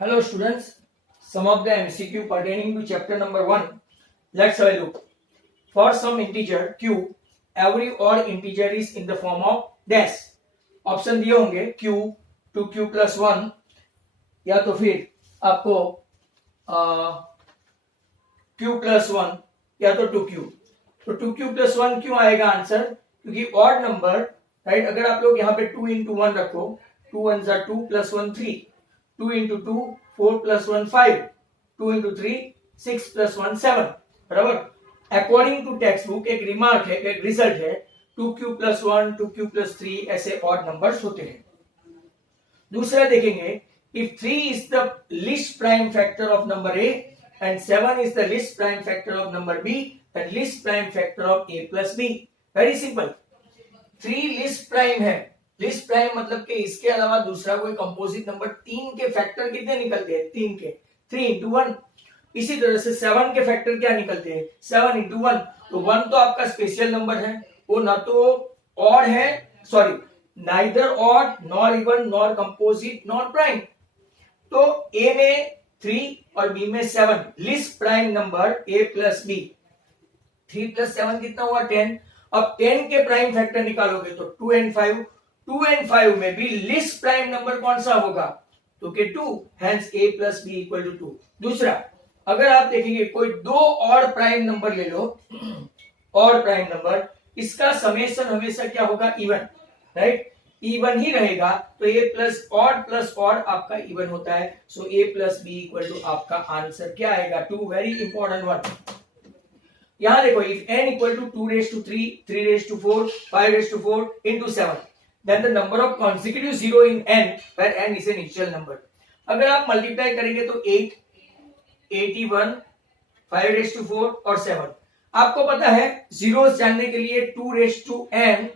Hello students, some of the MCQ pertaining to chapter number 1. Let's have a look. For some integer q, every odd integer is in the form of dash. Option दिए होंगे q, 2q plus 1 या तो फिर आपको q plus 1 या तो 2q. तो 2q plus 1 क्यों आएगा आंसर? क्योंकि ऑड नंबर, राइट, अगर आप लोग यहाँ पे 2 into 1 रखो, 2 1 2 plus 1 3, 2 into 2 4 plus 1 5, 2 into 3 6 plus 1 7, बराबर. अकॉर्डिंग टू टेक्स्ट बुक एक रिमार्क है, एक रिजल्ट है, 2q plus 1, 2q plus 3 ऐसे ऑड नंबर्स होते हैं. दूसरा देखेंगे, if 3 is the least prime factor of number a and 7 is the least prime factor of number b, then least prime factor of a plus b. Very simple. 3 least prime है. List prime मतलब कि इसके अलावा दूसरा कोई composite number 3 के factor कितने निकलते हैं? 3 के 3 into 1. इसी तरह से 7 के फैक्टर क्या निकलते हैं? 7 into 1. तो 1 तो आपका स्पेशल नंबर है, वो ना तो ऑड है, sorry, neither odd nor even nor composite nor prime. तो ए में 3 और बी में 7, list prime number a plus b. 3 plus 7 कितना हुआ? 10. अब 10 के प्राइम फैक्टर निकालोगे तो 2 and 5. 2 and 5 में भी लिस्ट प्राइम नंबर कौन सा होगा? तो के 2, hence a plus b equal to 2. दूसरा, अगर आप देखेंगे कोई दो और प्राइम नंबर ले लो, और प्राइम नंबर, इसका समेशन हमेशा क्या होगा? इवन, राइट, इवन ही रहेगा. तो a प्लस ऑड आपका इवन होता है. So a plus b equal to आपका आंसर क्या आएगा? 2. Very important one. यहां देखो, if n equal to 2 raised to 3, 3 raised to 4, 5 raised to 4 into 7, then the number of consecutive zero in n where n is a natural number. अगर आप multiply करेंगे तो 8, 81, 5 raised to 4 और 7. आपको पता है जीरोस जानने के लिए 2 raised to n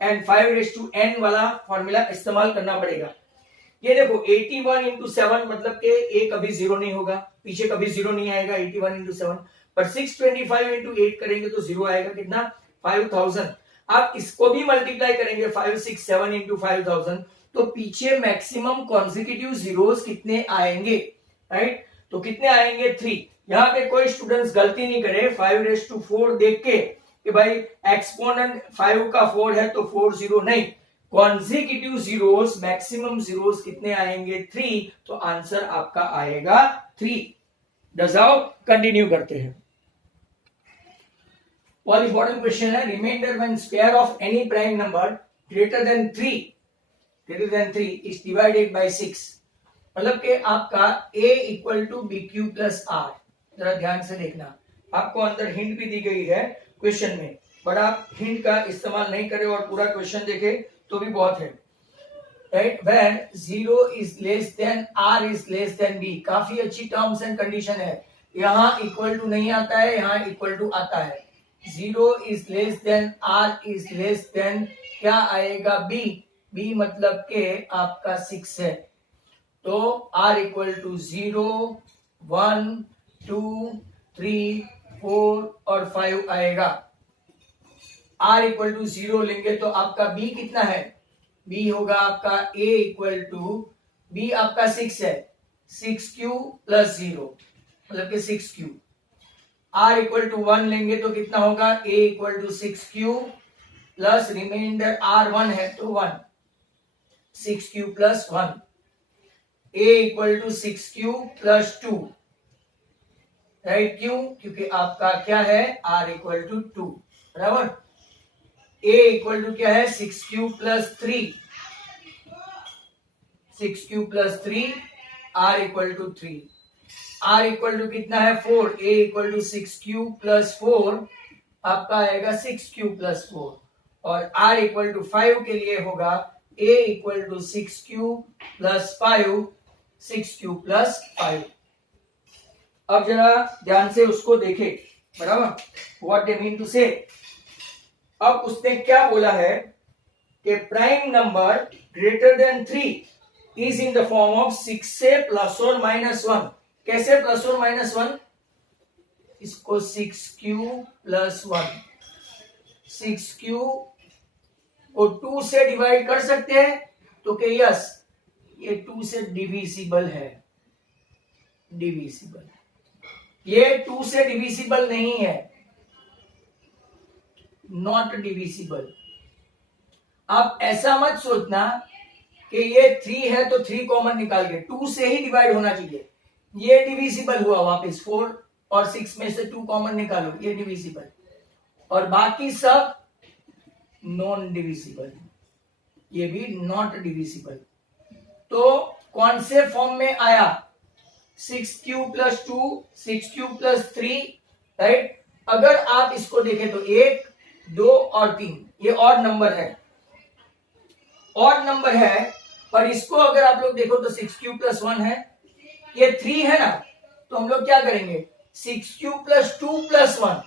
and 5 raised to n वाला फॉर्मूला इस्तेमाल करना पड़ेगा. ये देखो 81 into 7 मतलब कि a कभी जीरो नहीं होगा, पीछे कभी जीरो नहीं आएगा 81 into 7. पर 625 into 8 करेंगे तो जीरो आएगा. कितना? 5000. आप इसको भी मल्टीप्लाई करेंगे 567 into 5000, तो पीछे मैक्सिमम कॉन्सेक्यूटिव जीरोस कितने आएंगे? राइट, तो कितने आएंगे? 3. यहाँ पे कोई स्टूडेंट्स गलती नहीं करे 5 raised to 4 देख के कि भाई एक्सपोनेंट 5 का 4 है तो 4 0 नहीं. कॉन्सेक्यूटिव जीरोस, मैक्सिमम जीरोस कितने आएंगे? 3. तो आंसर आपका आएगा 3. दसाओ कंटिन्यू करते हैं. और इंपॉर्टेंट क्वेश्चन है, reminder when square of any prime number greater than 3 is divided by 6. मतलब कि आपका a equal to b q plus r. जरा ध्यान से देखना, आपको अंदर हिंट भी दी गई है क्वेश्चन में, बट आप हिंट का इस्तेमाल नहीं करें और पूरा क्वेश्चन देखें तो भी बहुत है. Right, when 0 is less than r is less than b. काफी अच्छी टर्म्स एंड कंडीशन है. यहाँ इक्वल टू नहीं आता है, यहाँ इक्वल टू आता है. 0 is less than r is less than क्या आएगा? b मतलब के आपका 6 है, तो r इक्वल टू 0, 1, 2, 3, 4 और 5 आएगा. r इक्वल टू 0 लेंगे तो आपका b कितना है? b होगा आपका a इक्वल टू, b आपका 6 है, 6q प्लस 0 मतलब के 6q. r इक्वल टू 1 लेंगे तो कितना होगा? a equal to 6q plus remainder r 1 है तो 1, 6q plus 1. a equal to 6q plus 2. Right, क्यों? क्योंकि आपका क्या है? r equal to 2. बराबर. a इक्वल टू क्या है? 6q plus 3, 6q plus 3, r equal to 3. r equal to कितना है? 4. a equal to 6q plus 4 आपका आएगा 6q प्लस 4. और r इक्वल टू 5 के लिए होगा a equal to 6q plus 5, 6q plus 5. अब जरा ध्यान से उसको देखे, बराबर, व्हाट दे मीन टू से. अब उसने क्या बोला है कि prime number greater than 3 is in the form of 6 से प्लस और माइनस 1. कैसे प्लस और माइनस 1? इसको 6q प्लस 1, 6q को 2 से डिवाइड कर सकते हैं तो कि यस, ये 2 से डिविजिबल है. डिविजिबल, ये 2 से डिविजिबल नहीं है, नॉट डिविजिबल। आप ऐसा मत सोचना कि ये 3 है तो 3 कॉमन निकाल के 2 से ही डिवाइड होना चाहिए, ये डिविजिबल हुआ, वापस 4 और 6 में से 2 कॉमन निकालो, ये डिविजिबल, और बाकी सब नॉन डिविजिबल, ये भी नॉट डिविजिबल। तो कौन से फॉर्म में आया? 6q plus 2, 6q plus 3, right. अगर आप इसको देखें तो 1, 2 और 3 ये ऑड नंबर है, ऑड नंबर है, पर इसको अगर आप लोग देखो तो 6q प्लस 1 है, ये 3 है ना, तो हम लोग क्या करेंगे? 6q प्लस 2 प्लस 1,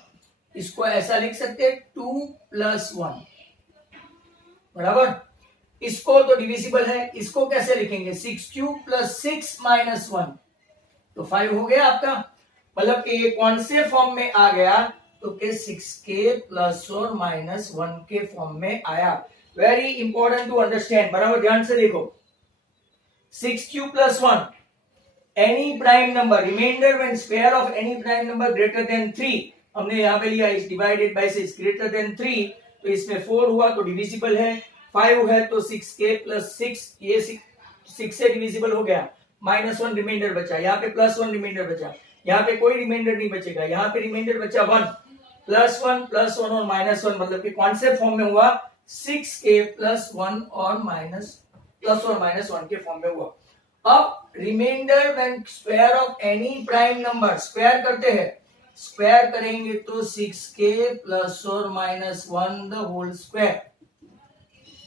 इसको ऐसा लिख सकते हैं 2 प्लस 1, बराबर। इसको तो डिविजिबल है, इसको कैसे लिखेंगे? 6q प्लस 6 माइनस 1, तो 5 हो गया आपका। मतलब कि ये कौन से फॉर्म में आ गया? तो के 6k प्लस और माइनस 1 के फॉर्म में आया। वेरी इंपॉर्टेंट टू अंडरस्टैंड, बराबर ध्यान से देखो। 6q plus 1, any prime number, remainder when square of any prime number greater than 3, हमने यहां पे लिया is divided by 6 greater than 3, तो इसमें 4 हुआ तो डिविजिबल है, 5 है तो 6k प्लस 6, ये 6 से डिविजिबल हो गया, माइनस 1 रिमाइंडर बचा, यहाँ पे प्लस 1 रिमाइंडर बचा, यहाँ पे कोई रिमाइंडर नहीं बचेगा, यहाँ पे रिमाइंडर बचा 1, प्लस 1 और माइनस 1, मतलब कि कौन से फॉर्म में हुआ? 6k प्लस 1 और माइनस प्लस और माइनस 1 के फॉर्म में हुआ। अब remainder when square of any prime number, square करते हैं, स्क्वायर करेंगे तो 6k प्लस और minus 1 the whole square,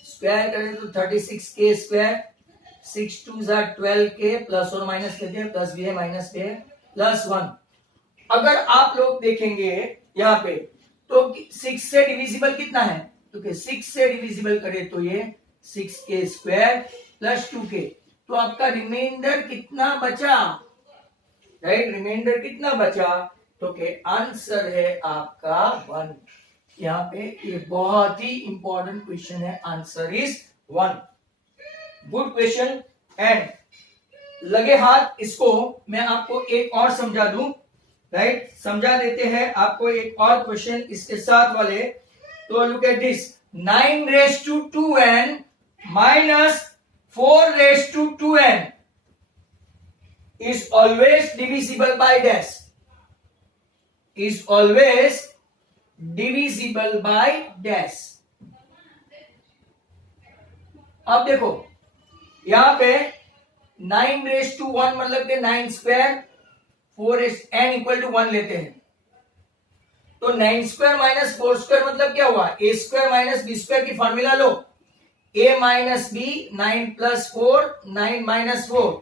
square करें तो 36k स्क्वायर, 6 2 12k प्लस और माइनस कहते हैं, प्लस भी है माइनस भी है, प्लस 1। अगर आप लोग देखेंगे यहाँ पे तो 6 से डिविजिबल कितना है? तो 6 से डिविजिबल करें तो ये 6k स्क्वायर प्लस 2k, तो आपका रिमाइंडर कितना बचा? राइट, रिमाइंडर कितना बचा? तो के आंसर है आपका 1। यहाँ पे ये बहुत ही इंपॉर्टेंट क्वेश्चन है, answer is 1। Good question. And लगे हाथ, इसको मैं आपको एक और समझा दूं, राइट, समझा देते हैं आपको एक और क्वेश्चन इसके साथ वाले। तो look at this, 9 raise to 2n minus 4 raise to 2n is always divisible by dash, is always divisible by dash। अब देखो यहां पे 9 रेज टू 1 मतलब के 9 स्क्वायर, 4 n इक्वल टू 1 लेते हैं, तो 9 स्क्वायर माइनस 4 स्क्वायर मतलब क्या हुआ? a square minus b square की फॉर्मूला लो, a minus b, 9 plus 4, 9 minus 4,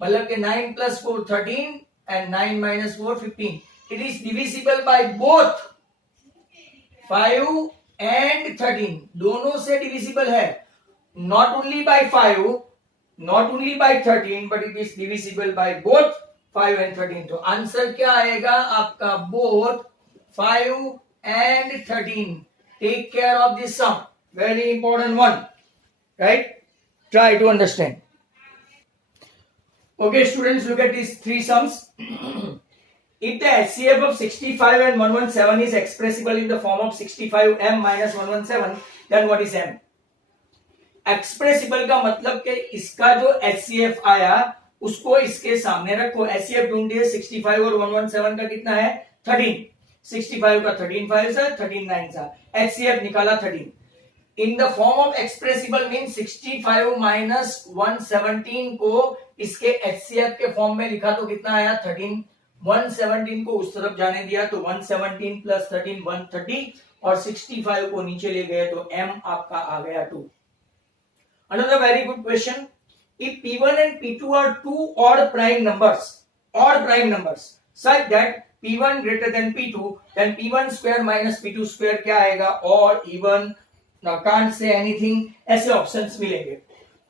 मतलब के 9 plus 4 13 and 9 minus 4 15। It is divisible by both 5 and 13, दोनों से डिविजिबल है, not only by 5, not only by 13, but it is divisible by both 5 and 13। तो answer क्या आएगा आपका? both 5 and 13। Take care of this sum, very important one, right? Try to understand. Okay students, look at these three sums. If the HCF of 65 and 117 is expressible in the form of 65m minus 117, then what is m? Expressible का मतलब कि इसका जो HCF आया उसको इसके सामने रखो। HCF ढूंढिए, 65 और 117 का कितना है? 13। 65 का 13 5 सा, 13 9 सा, HCF निकाला 13। इन the form of expressible mean 65 minus 117 को इसके HCF के फॉर्म में लिखा तो कितना आया? 13। 117 को उस तरफ जाने दिया तो 117 प्लस 13 130, और 65 को नीचे ले गए तो m आपका आ गया 2। Another very good question. If P1 and P2 are two odd prime numbers such that P1 greater than P2, then P1 square minus P2 square क्या आएगा? और even, now can't say anything, ऐसे options मिलेंगे।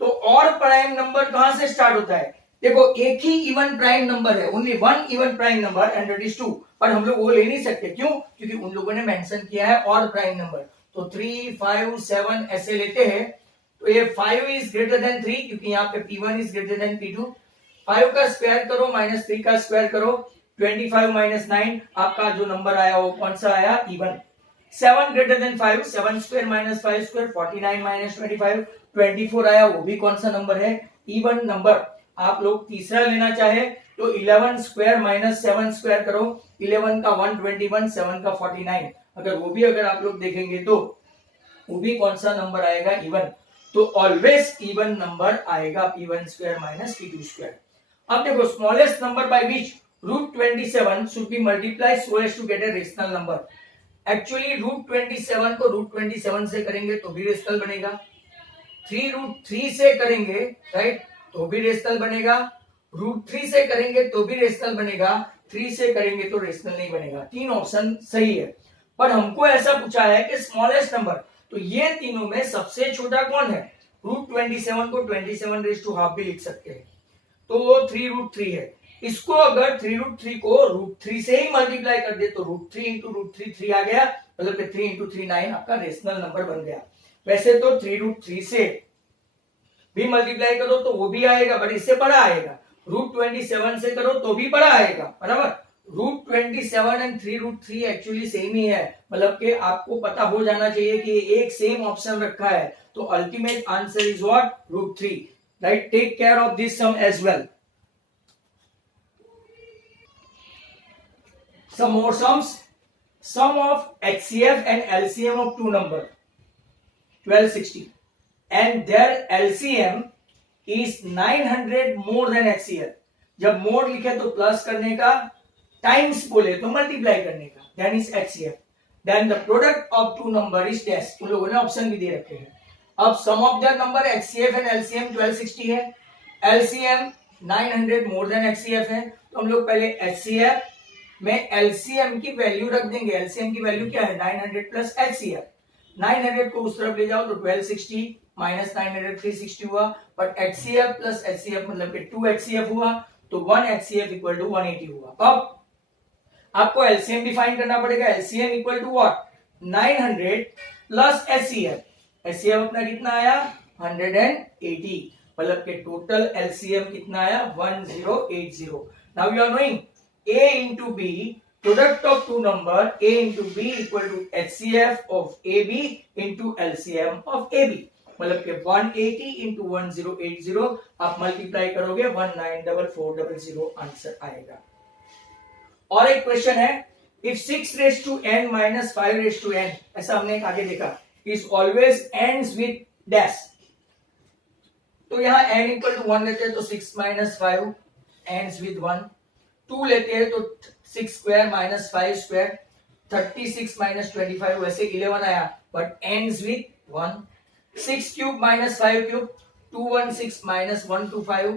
तो और prime number कहां से start होता है? देखो एक ही इवन प्राइम नंबर है, only one even prime number and that is 2, पर हम लोग वो ले नहीं सकते, क्यों? क्योंकि उन लोगों ने मेंशन किया है और प्राइम नंबर, तो 3 5 7 ऐसे लेते हैं। तो ये 5 इज ग्रेटर देन 3 क्योंकि यहाँ पे P1 is greater than P2। 5 का स्क्वायर करो माइनस 3 का स्क्वायर करो, 25 माइनस 9, आपका जो नंबर आया वो कौन सा आया? Even. 7 greater than 5, 7 square minus 5 square, 49 minus 25, 24 आया, वो भी कौन सा नंबर है? Even number. आप लोग तीसरा लेना चाहे तो 11 स्क्वायर माइनस 7 स्क्वायर करो, 11 का 121, 7 का 49, अगर वो भी अगर आप लोग देखेंगे तो वो भी कौन सा नंबर आएगा? इवन। तो ऑलवेज इवन नंबर आएगा, even square minus p2 square. अब देखो smallest number by which √27 should be multiply so as to get a rational number. Actually √27 को √27 से करेंगे तो भी रेशनल बनेगा, 3√3 से करेंगे राइट तो भी रेशनल बनेगा, √3 से करेंगे तो भी रेशनल बनेगा, 3 से करेंगे तो रेशनल नहीं बनेगा। तीन ऑप्शन सही है, पर हमको ऐसा पूछा है कि स्मॉलेस्ट नंबर, तो ये तीनों में सबसे छोटा कौन है? √27 को 27 भी लिख सकते हैं, तो वो 3√3 है। इसको अगर 3√3 को √3 से ही मल्टीप्लाई कर दे तो √3 इंटू √3 3 आ गया, मतलब कि 3 इंटू 3 9 आपका रेशनल नंबर बन गया। वैसे तो 3√3 से भी मल्टीप्लाई करो तो वो भी आएगा, बट इससे बड़ा आएगा। √27 से करो तो भी बड़ा आएगा, बराबर। √27 एंड 3√3 एक्चुअली सेम ही है, मतलब कि आपको पता हो जाना चाहिए कि एक सेम ऑप्शन रखा है, तो ultimate answer is what? √3, right. Take care of this sum as well. Some more sums. Sum of HCF and LCM of two number 1260 and their LCM is 900 more than HCF. जब mode लिखे तो plus करने का, times बोले तो multiply करने का, then is HCF. Then the product of two number is dash. उन लोगों ने ऑप्शन भी दे रखे हैं। अब सम of their number HCF and LCM 1260 है, LCM 900 more than HCF है, तो हम लोग पहले HCF में एलसीएम की वैल्यू रख देंगे। एलसीएम की वैल्यू क्या है? 900 प्लस एचसीएफ। 900 को उस तरफ ले जाओ तो 1260 माइनस 900 360 हुआ, बट एचसीएफ प्लस एचसीएफ मतलब कि 2 एचसीएफ हुआ, तो 1 एचसीएफ इक्वल टू 180 हुआ। अब आपको एलसीएम डिफाइन करना पड़ेगा। LCM equal to what? 900 plus HCF. HCF अपना कितना आया? 180, मतलब कि टोटल एलसीएम कितना आया? 1080। Now you are knowing A into B, product of two number A into B equal to HCF of AB into LCM of AB, मतलब कि 180 into 1080 आप मल्टीप्लाई करोगे 194400 आंसर आएगा। और एक क्वेश्चन है, if 6 raised to n minus 5 raised to n, ऐसा हमने एक आगे देखा, is always ends with dash, तो यहाँ n equal to 1 लेते हैं तो 6 minus 5 ends with 1, 2 लेते हैं तो 6 स्क्वायर माइनस 5 स्क्वायर, 36 माइनस 25 वैसे 11 आया, but ends with 1। 6 cube minus 5 cube, 216 minus 125,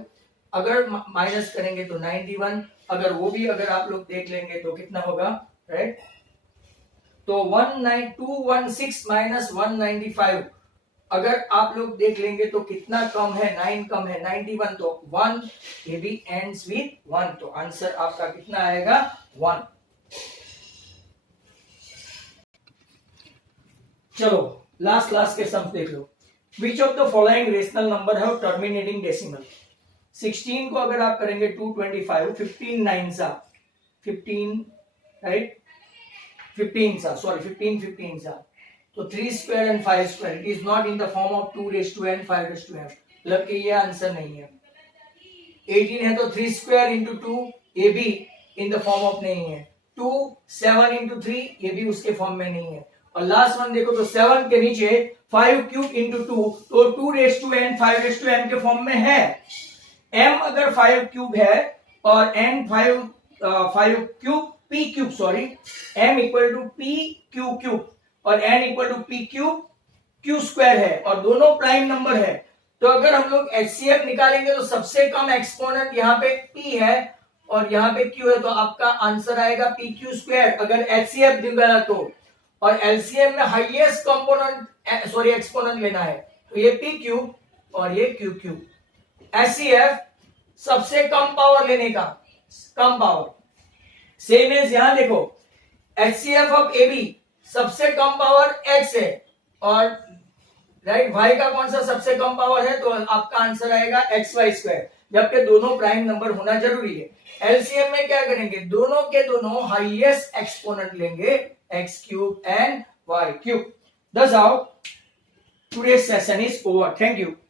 अगर माइनस करेंगे तो 91, अगर वो भी अगर आप लोग देख लेंगे तो कितना होगा, राइट? तो 216 माइनस 195 अगर आप लोग देख लेंगे तो कितना कम है? 9 कम है, 91, तो 1, ये भी एंड्स विथ 1, तो आंसर आपका कितना आएगा? 1। चलो लास्ट के सम देख लो। Which of the following rational number है टर्मिनेटिंग डेसिमल? 16 को अगर आप करेंगे 225, 15 9 सा 15, राइट? 15 सा तो 3 square and 5 square, it is not in the form of 2 raise to n 5 raise to n, मतलब कि ये आंसर नहीं है। 18 है तो 3 स्क्वायर इंटू 2, ये भी इन द फॉर्म ऑफ नहीं है। 2 7 इंटू 3, ये भी उसके फॉर्म में नहीं है। और लास्ट वन देखो तो 7 के नीचे 5 क्यूब इंटू 2, तो 2 raise to n 5 raise to n के फॉर्म में है। m अगर 5 क्यूब है और n 5 cube p cube, sorry, m equal to p cube और n equal to p q square है और दोनों प्राइम नंबर है, तो अगर हम लोग एचसीएफ निकालेंगे तो सबसे कम एक्सपोनेंट यहाँ पे p है और यहाँ पे q है, तो आपका आंसर आएगा पी क्यू स्क्वायर अगर एचसीएफ निकाला तो। और एलसीएम में हाईएस्ट कंपोनेंट सॉरी एक्सपोनेंट लेना है, तो ये पी क्यूब और ये क्यू क्यूब। एचसीएफ सबसे कम पावर लेने का, कम पावर। सेम एज यहां देखो, एचसीएफ ऑफ एबी सबसे कम पावर x है और राइट y का कौन सा सबसे कम पावर है, तो आपका आंसर आएगा xy स्क्वायर। जबकि दोनों प्राइम नंबर होना जरूरी है। एलसीएम में क्या करेंगे, दोनों के दोनों हाईएस्ट एक्सपोनेंट लेंगे, x cube and y cube. Thus how today's session is over. Thank you.